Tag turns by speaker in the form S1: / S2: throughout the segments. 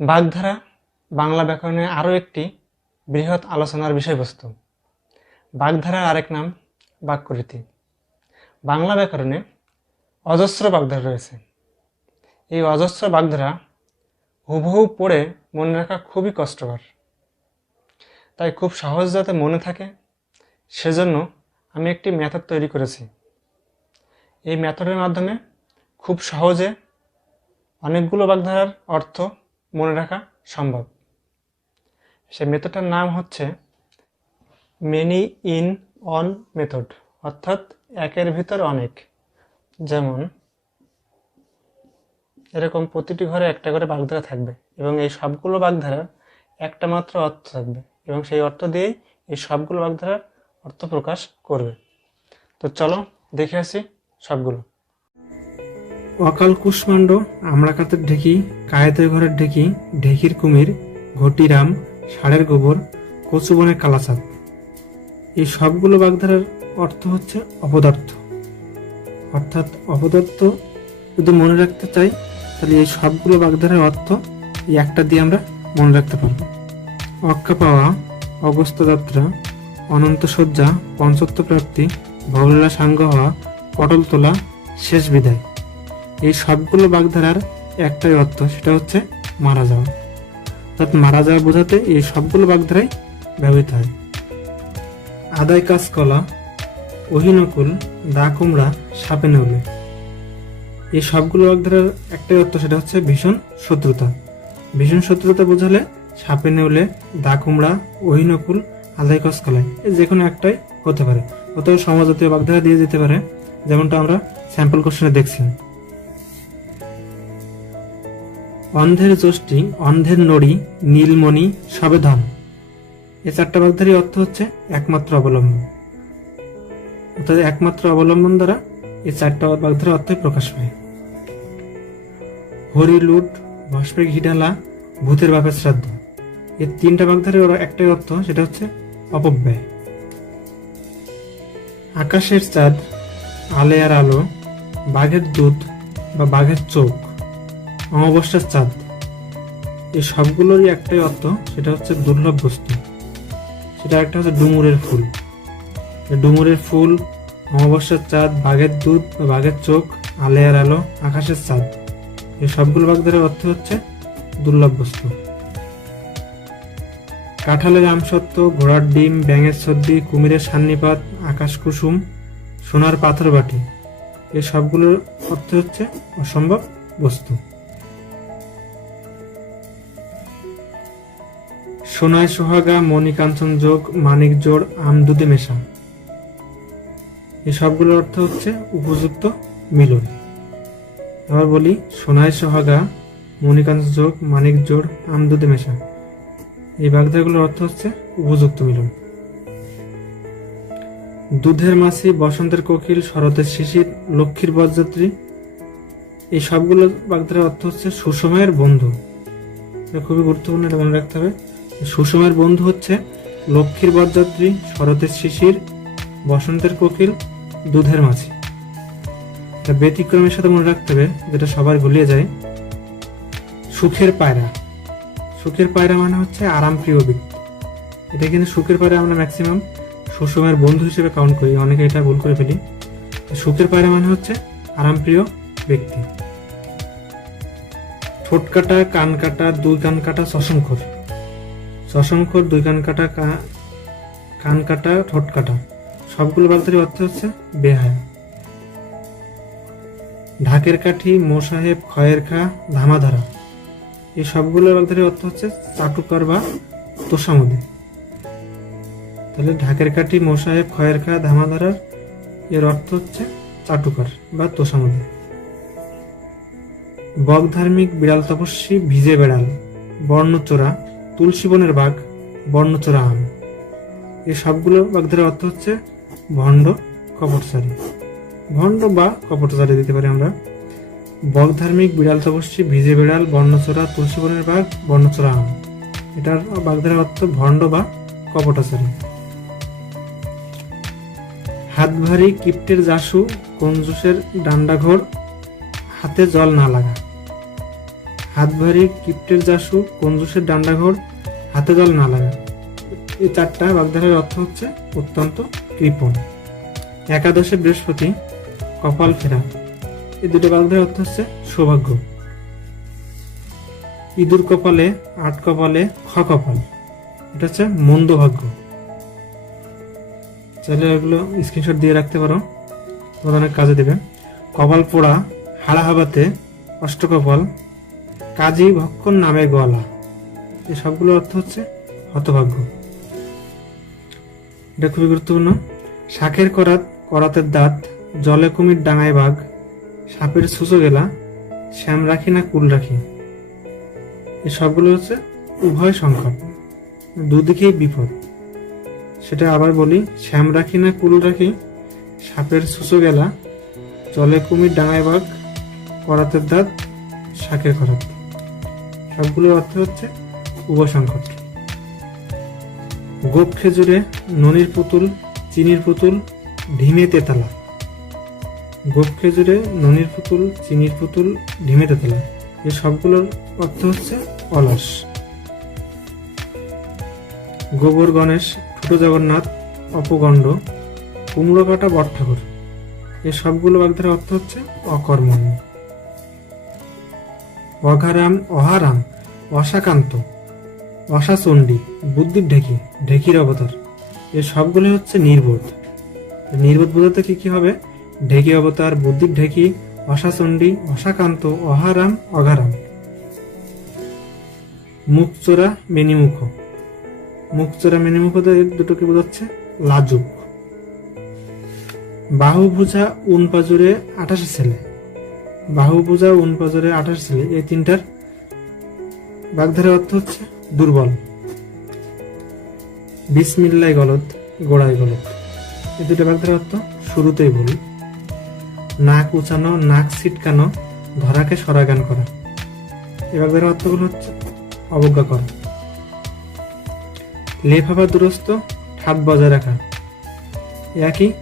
S1: বাগধারা, বাংলা ব্যাকরণের আরও একটি বৃহৎ আলোচনার বিষয়বস্তু। বাগধারার আরেক নাম বাক্যরীতি। বাংলা ব্যাকরণে অজস্র বাগধারা রয়েছে। এই অজস্র বাগধারা হুবহু পড়ে মনে রাখা খুবই কষ্টকর। তাই খুব সহজ যাতে মনে থাকে, সেজন্য আমি একটি মেথড তৈরি করেছি। এই মেথডের মাধ্যমে খুব সহজে অনেকগুলো বাগধারার অর্থ মনে রাখা সম্ভব। সে মেথডটার নাম হচ্ছে মেনি ইন অন মেথড অর্থাৎ একের ভিতর অনেক। যেমন, এরকম প্রতিটি ঘরে একটা করে বাগধারা থাকবে এবং এই সবগুলো বাগধারার একটা মাত্র অর্থ থাকবে এবং সেই অর্থ দিয়েই এই সবগুলো বাগধারার অর্থ প্রকাশ করবে। তো চলো দেখে আসি সবগুলো। অকাল কুষ্মাণ্ড আমরা কাতের ঢেকি, কায়েতের ঘরের ঢেকি, ঢেকির কুমির, ঘটিরাম, ষাঁড়ের গোবর কচুবনের কালাচাঁদ। এই সবগুলো বাগধারার অর্থ হচ্ছে অপদার্থ। অর্থাৎ অপদার্থ যদি মনে রাখতে চাই, তাহলে এই সবগুলো বাগধারার অর্থ এই একটা দিয়ে আমরা মনে রাখতে পারব। অক্কা পাওয়া অগস্ত যাত্রা অনন্ত শয্যা, পঞ্চত্ব প্রাপ্তি ভগলীলা সাঙ্গ হওয়া, পটল তোলা, শেষ বিদায়। এই সবগুলো বাগধারার একটাই অর্থ, সেটা হচ্ছে মারা যাওয়া। অর্থাৎ মারা যাওয়া বোঝাতে এই সবগুলো বাগধারাই ব্যবহৃত হয়। আদায় কাজ কলা, অহিনকুল, দা কুমড়া, সাপে নেউলে। এই সবগুলো বাগধারার একটাই অর্থ, সেটা হচ্ছে ভীষণ শত্রুতা। ভীষণ শত্রুতা বোঝালে সাপে নেউলে, দা কুমড়া, অহিনকুল, আদায় এই যে কোনো একটাই হতে পারে। অথবা সমাজাতীয় বাগধারা দিয়ে যেতে পারে, যেমনটা আমরা স্যাম্পল কোশ্চেনে দেখছি অন্ধের যষ্টি, অন্ধের নড়ি, নীলমণি সবে ধন এই চারটা বাগধারী অর্থ হচ্ছে একমাত্র অবলম্বন। অর্থাৎ একমাত্র অবলম্বন দ্বারা এই চারটা বাগধারা অর্থই প্রকাশ পায়। হরি, লুট ভস্পে ঘি ঢালা ভূতের বাপের শ্রাদ্ধ। এই তিনটা বাগধারের একটাই অর্থ, সেটা হচ্ছে অপব্যয়। আকাশের চাঁদ, আলে আর আলো, বাঘের দুধ বা বাঘের চোখ। অমাবস্যার চাঁদ। এই সবগুলোরই একটাই অর্থ, সেটা হচ্ছে দুর্লভ বস্তু সেটা একটা হচ্ছে ডুমুরের ফুল। ডুমুরের ফুল, অমাবস্যার চাঁদ, বাঘের দুধ বা বাঘের চোখ, আলেয়ার আলো, আকাশের চাঁদ। এই সবগুলো বাগধারের অর্থ হচ্ছে দুর্লভ বস্তু কাঁঠালের আমসত্ব ঘোড়ার ডিম, ব্যাঙের সর্দি, কুমিরের সান্নিপাত, আকাশ কুসুম, সোনার পাথর বাটি এই সবগুলোর অর্থ হচ্ছে অসম্ভব বস্তু। সোনায় সোহাগা, মণিকাঞ্চন যোগ, মানিক জোড়, আমদুদে মেশা। এই সবগুলোর অর্থ হচ্ছে উপযুক্ত মিলন। আবার বলি সোনায় সোহাগা, মণিকাঞ্চন যোগ, মানিক জোড়, আমদুদে মেশা। এই বাগধাগুলোর অর্থ হচ্ছে উপযুক্ত মিলন। দুধের মাছি বসন্তের কোকিল, শরতের শিশির, লক্ষ্মীর বরযাত্রী। এই সবগুলো বাগধার অর্থ হচ্ছে সুসময়ের বন্ধু। এটা খুবই গুরুত্বপূর্ণ এটা মনে রাখতে হবে। সুসময়ের বন্ধু হচ্ছে লক্ষ্মীর বরযাত্রী, শরতের শিশির, বসন্তের কোকিল, দুধের মাছি। এটা ব্যতিক্রমের সাথে মনে রাখতে হবে, যেটা সবার গুলিয়ে যায়। সুখের পায়রা। সুখের পায়রা মানে হচ্ছে আরামপ্রিয় ব্যক্তি। এটা কিন্তু সুখের পায়রা আমরা ম্যাক্সিমাম সুষমের বন্ধু হিসেবে কাউন্ট করি, অনেকে এটা ভুল করে ফেলি। সুখের পায়রা মানে হচ্ছে আরামপ্রিয় ব্যক্তি। ঠোঁট কাটা, কান কাটা দুই কান কাটা সশঙ্কর সশঙ্কর দুই কান কাটা কান কাটা, ঠোঁট কাটা। সবগুলো বাগধারি অর্থ হচ্ছে বেহায়া। ঢাকের কাঠি মোসাহেব খয়ের খা, ধামাধারা। এই সবগুলো বাগধারি অর্থ হচ্ছে চাটুকার বা তোষামদি। তাহলে ঢাকের কাঠি মোসাহেব খয়ের খা ধামাধারার এর অর্থ হচ্ছে চাটুকার বা তোষামদি। বক ধার্মিক বিড়াল তপস্বী ভিজে বেড়াল, বর্ণচোরা তুলসী বনের বাঘ বর্ণচোরা আম এই সবগুলো বাগধারের অর্থ হচ্ছে ভণ্ড কপটচারী। ভণ্ড বা কপটচারী দিতে পারি আমরা। বক ধার্মিক বিড়াল তপস্বী, ভিজে বিড়াল বর্ণচোরা তুলসী বনের বাঘ বর্ণচোরা আম এটার বাগধারের অর্থ ভণ্ড বা কপটাচারী। হাত ভারী কিপ্টের জাসু কঞ্জুসের ডান্ডাঘর, হাতে জল না লাগা। হাত ভারী কিপ্টের জাসু কঞ্জুসের ডান্ডাঘর হাতে জল না লাগা। এই চারটা বাগধারার অর্থ হচ্ছে অত্যন্ত কৃপণ। একাদশে বৃহস্পতি, কপাল ফেরা। এই দুটো বাগধারার অর্থ হচ্ছে সৌভাগ্য। ইঁদুর কপালে, আট কপালে, খ কপাল। এটা হচ্ছে মন্দ ভাগ্য। চাইলে এগুলো স্ক্রিনশট দিয়ে রাখতে পারো। তোমাদের অনেক কাজে দেবে। কপাল পোড়া হাড়া হাবাতে অষ্টকপাল, কাজী ভক্ষণ নামে গলা। এই সবগুলোর অর্থ হচ্ছে হতভাগ্য। এটা খুবই গুরুত্বপূর্ণ। শাকের করাত, করাতের দাঁত, জলে কুমির ডাঙায় বাঘ, সাপের সুসো গেলা, শ্যাম রাখি না কুল রাখি। এই সবগুলো হচ্ছে উভয় সংকট, দুদিকেই বিপদ। সেটা আবার বলি, শ্যাম রাখি না কুল রাখি, সাপের সুসো গেলা, জলে কুমির ডাঙায় বাঘ, করাতের দাঁত, শাকের করাত। সবগুলোর অর্থ হচ্ছে সংকট গোপ খেজুরে, ননির পুতুল, চিনির পুতুল, ঢিমে তেতালা। গোপ খেজুরে, ননির পুতুল, চিনির পুতুল, ঢিমে তেতালা। এই সবগুলোর অর্থ হচ্ছে অলস। গোবর গণেশ, ছোট জগন্নাথ, অপগণ্ড, কুমড়ো কাটা বট ঠাকুর। এই সবগুলো বাগধারা অর্থ হচ্ছে অকর্মণ্য। অঘারাম, অহারাম, অশাকান্ত। অশাচণ্ডী বুদ্ধির ঢেকি, ঢেকির অবতার। এর সবগুলি হচ্ছে নির্বোধ। নির্বোধ বোঝাতে কি কি হবে? ঢেকি অবতার, বুদ্ধির ঢেকি অশাচণ্ডী অশাকান্ত অহারাম অঘারাম মুখচোরা মেনিমুখ। মুখচোরা মেনিমুখ দুটোকে বোঝাচ্ছে লাজুক। বাহু ভুজা উন পাজুরে আঠাশে ছেলে। বাহু পূজা উন পাজরে আঠাশ ছেলে। এই তিনটার বাগধারা অর্থ হচ্ছে দুর্বল। বিসমিল্লাই গলত, গোড়ায় গলত। এই দুটো বাগধারের অর্থ শুরুতেই ভুল। নাক উঁচানো, নাক ছিটকানো, ধরাকে সরাগান করা। এই বাগধারের অর্থগুলো হচ্ছে অবজ্ঞা করা। লেফাফা দুরস্ত ঠাট বজায় রাখা। একই,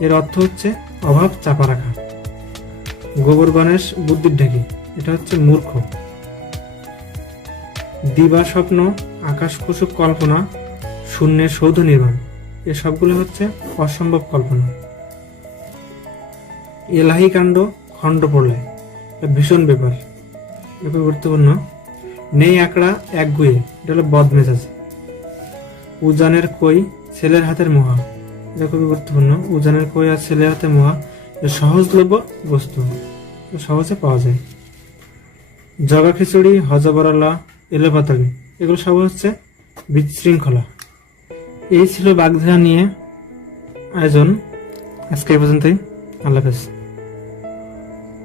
S1: এর অর্থ হচ্ছে অভাব চাপা রাখা। গোবর গণেশ বুদ্ধির ঢেকি। এটা হচ্ছে মূর্খ। দিবা স্বপ্ন, আকাশ কুসুক কল্পনা, শূন্যের সৌধ নির্মাণ। এ সবগুলো হচ্ছে অসম্ভব কল্পনা। এলাহি কাণ্ড, খণ্ড পড়লে ভীষণ ব্যাপার। ব্যাপার গুরুত্বপূর্ণ। নেই আকড়া, এক গুয়ে, এটা হলো মেজাজ উজানের কই, ছেলের হাতের মোহা। এটা খুবই গুরুত্বপূর্ণ। উজানের কই আর ছেলের হাতে মোহা সহজলভ্য বস্তু। সহজে পাওয়া যায়। জগা খিচুড়ি, হজবরলা এলোপাতাড়ি এগুলো সব হচ্ছে বিশৃঙ্খলা। এই ছিল বাগধারা নিয়ে আয়োজন। আজকে এই পর্যন্তই। আল্লাহ হাফেজ।